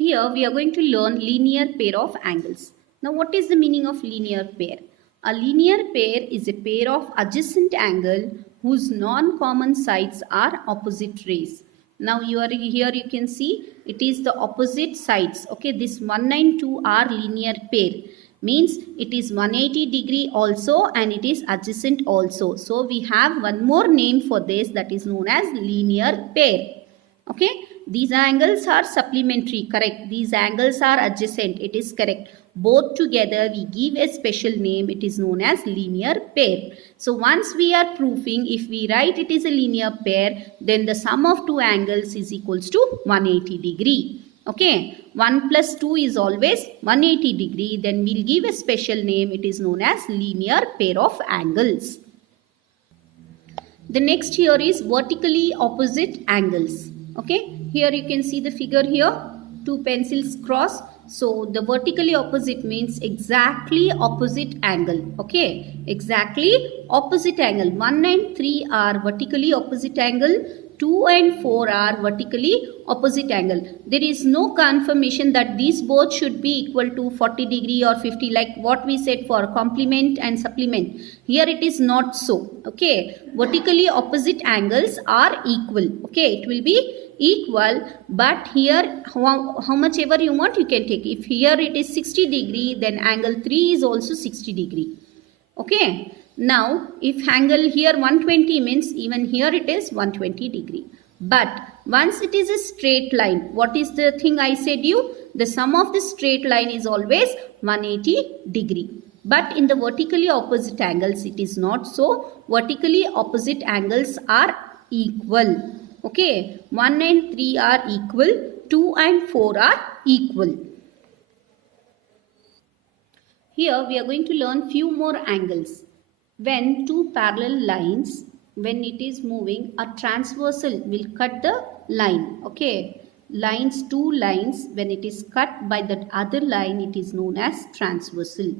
Here we are going to learn linear pair of angles. Now what is the meaning of linear pair? A linear pair is a pair of adjacent angle whose non-common sides are opposite rays. Now here you can see it is the opposite sides. Okay, this 192 are linear pair. Means it is 180 degree also and it is adjacent also. So we have one more name for this, that is known as linear pair. Okay, these angles are supplementary, correct. These angles are adjacent, it is correct. Both together we give a special name, it is known as linear pair. So once we are proving, if we write it is a linear pair, then the sum of two angles is equals to 180 degree. Okay, 1 plus 2 is always 180 degree. Then we'll give a special name, it is known as linear pair of angles. The next here is vertically opposite angles. Okay, here you can see the figure here, two pencils cross. So the vertically opposite means exactly opposite angle. Okay, exactly opposite angle. 1 and 3 are vertically opposite angle. 2 and 4 are vertically opposite angle. There is no confirmation that these both should be equal to 40 degree or 50 like what we said for complement and supplement. Here it is not so. Okay, vertically opposite angles are equal. Okay, it will be equal, but here how much ever you want you can take. If here it is 60 degree, then angle 3 is also 60 degree. Okay, now if angle here 120 means even here it is 120 degree. But once it is a straight line, what is the thing I said you? The sum of the straight line is always 180 degree. But in the vertically opposite angles it is not so. Vertically opposite angles are equal. Okay, 1 and 3 are equal, 2 and 4 are equal. Here we are going to learn few more angles. When two parallel lines, when it is moving, a transversal will cut the line. Okay, two lines, when it is cut by the other line, it is known as transversal.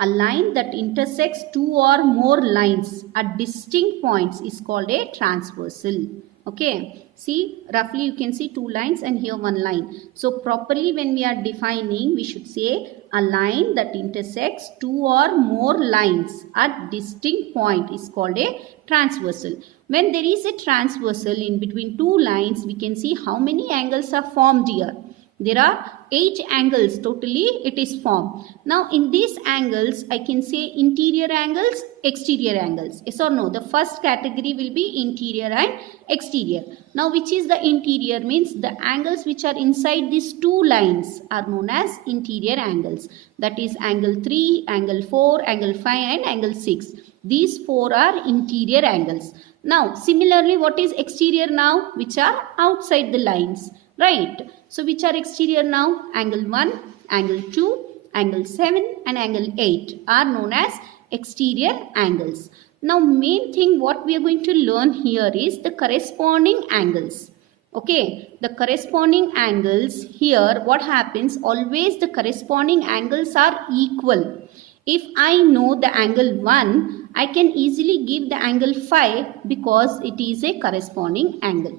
A line that intersects two or more lines at distinct points is called a transversal. Okay, see roughly you can see two lines and here one line. So properly when we are defining, we should say a line that intersects two or more lines at distinct point is called a transversal. When there is a transversal in between two lines, we can see how many angles are formed here. There are 8 angles totally it is formed. Now in these angles I can say interior angles, exterior angles. Yes or no? The first category will be interior and exterior. Now which is the interior means the angles which are inside these two lines are known as interior angles. That is angle 3, angle 4, angle 5 and angle 6. These 4 are interior angles. Now similarly what is exterior now? Which are outside the lines. Right. So which are exterior now? Angle 1, angle 2, angle 7 and angle 8 are known as exterior angles. Now main thing what we are going to learn here is the corresponding angles. Okay, the corresponding angles here what happens, always the corresponding angles are equal. If I know the angle 1, I can easily give the angle 5 because it is a corresponding angle.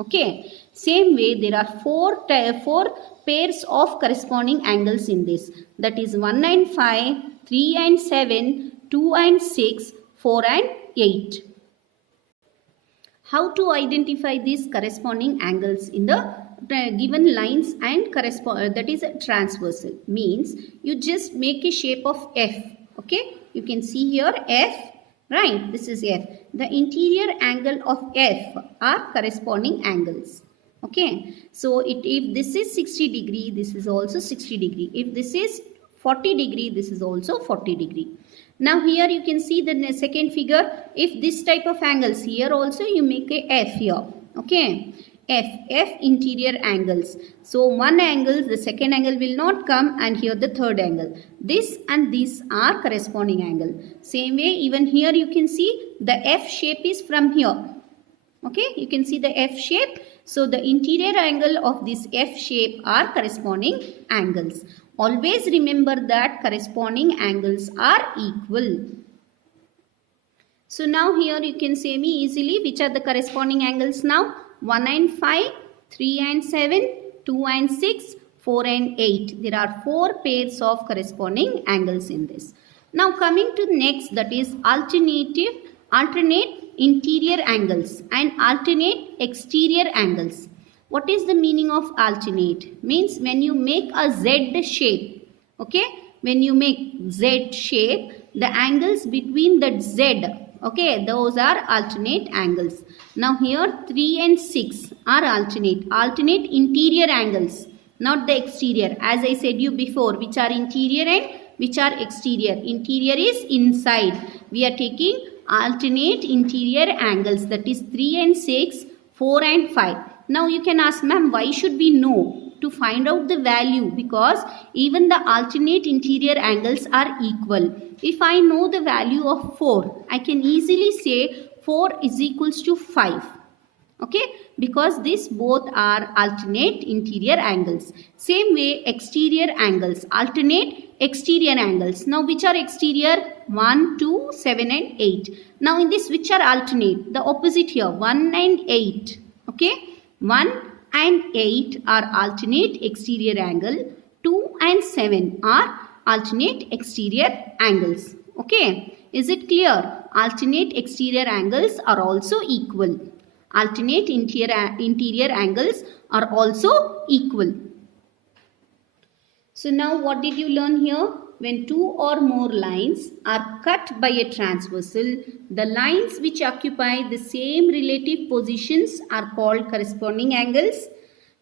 Okay, same way there are four pairs of corresponding angles in this. That is 1 and 5, 3 and 7, 2 and 6, 4 and 8. How to identify these corresponding angles in the given lines and that is a transversal means you just make a shape of F. Okay, you can see here F. Right, this is F. The interior angle of F are corresponding angles. Okay, so if this is 60 degree, this is also 60 degree. If this is 40 degree, this is also 40 degree. Now here you can see the second figure. If this type of angles, here also you make a F here. Okay, F interior angles. So one angle, the second angle will not come and here the third angle. This and this are corresponding angle. Same way even here you can see the F shape is from here. Okay, you can see the F shape. So the interior angle of this F shape are corresponding angles. Always remember that corresponding angles are equal. So now here you can say me easily which are the corresponding angles now. 1 and 5, 3 and 7, 2 and 6, 4 and 8. There are 4 pairs of corresponding angles in this. Now coming to next, that is alternate interior angles and alternate exterior angles. What is the meaning of alternate? Means when you make a Z shape, okay, when you make Z shape, the angles between the Z, okay, those are alternate angles. Now here 3 and 6 are alternate interior angles, not the exterior. As I said you before, which are interior and which are exterior. Interior is inside. We are taking alternate interior angles, that is 3 and 6, 4 and 5. Now you can ask, ma'am, why should we know? To find out the value, because even the alternate interior angles are equal. If I know the value of 4, I can easily say 4 is equals to 5. Okay, because these both are alternate interior angles. Same way exterior angles, alternate exterior angles. Now which are exterior? 1, 2, 7 and 8. Now in this, which are alternate? The opposite here, 1 and 8. Okay, 1 and 8 are alternate exterior angle. 2 and 7 are alternate exterior angles. Okay, is it clear? Alternate exterior angles are also equal. Alternate interior angles are also equal. So now what did you learn here? When two or more lines are cut by a transversal, the lines which occupy the same relative positions are called corresponding angles.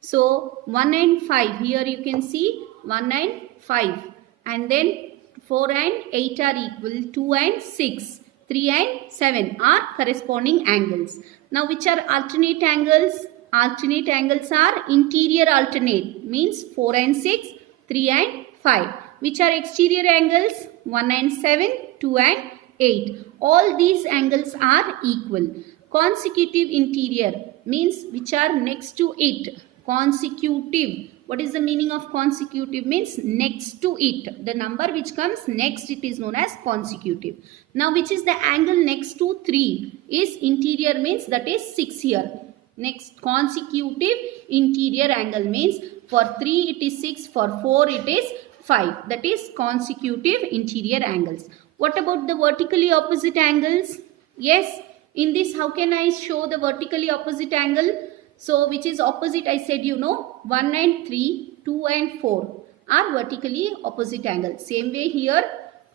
So 1 and 5, here you can see 1 and 5, and then 4 and 8 are equal, 2 and 6, 3 and 7 are corresponding angles. Now which are alternate angles? Alternate angles are interior alternate, means 4 and 6, 3 and 5. Which are exterior angles? 1 and 7, 2 and 8. All these angles are equal. Consecutive interior means which are next to it. Consecutive. What is the meaning of consecutive? Means next to it. The number which comes next, it is known as consecutive. Now which is the angle next to 3? Is interior, means that is 6 here. Next, consecutive interior angle means for 3 it is 6, for 4 it is 5. That is consecutive interior angles. What about the vertically opposite angles? Yes, in this how can I show the vertically opposite angle? So which is opposite, I said 1 and 3, 2 and 4 are vertically opposite angles. Same way here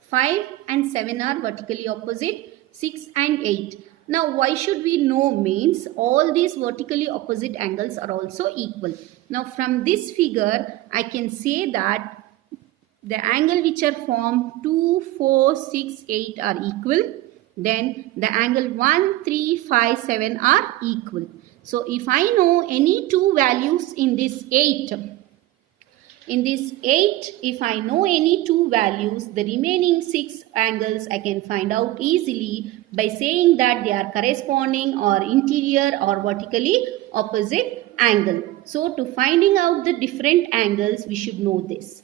5 and 7 are vertically opposite, 6 and 8. Now why should we know? Means all these vertically opposite angles are also equal. Now from this figure I can say that the angle which are formed 2, 4, 6, 8 are equal. Then the angle 1, 3, 5, 7 are equal. So if I know any two values in this 8, if I know any two values, the remaining 6 angles I can find out easily by saying that they are corresponding or interior or vertically opposite angle. So to finding out the different angles, we should know this.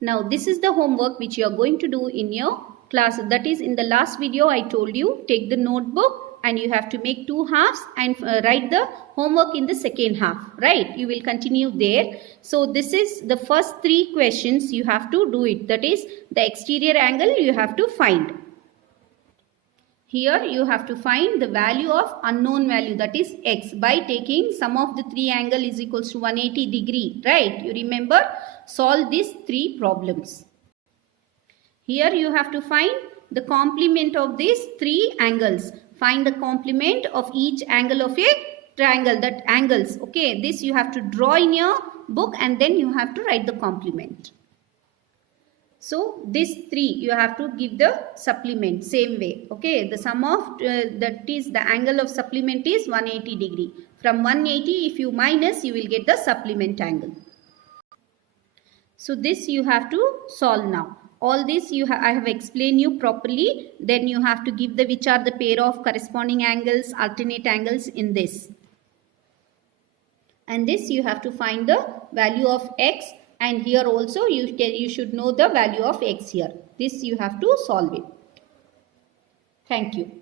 Now this is the homework which you are going to do in your class. That is, in the last video I told you, take the notebook and you have to make 2 halves and write the homework in the second half, right? You will continue there. So this is the first 3 questions you have to do it. That is, the exterior angle you have to find. Here you have to find the value of unknown value, that is x, by taking sum of the 3 angle is equals to 180 degree, right? You remember, solve these 3 problems. Here you have to find the complement of these 3 angles. Find the complement of each angle of a triangle, that angles. Okay, this you have to draw in your book and then you have to write the complement. So these 3 you have to give the supplement same way. Okay, the sum of that is the angle of supplement is 180 degree. From 180 if you minus, you will get the supplement angle. So this you have to solve now. All this I have explained you properly. Then you have to give the which are the pair of corresponding angles, alternate angles in this. And this you have to find the value of x, and here also you should know the value of x here. This you have to solve it. Thank you.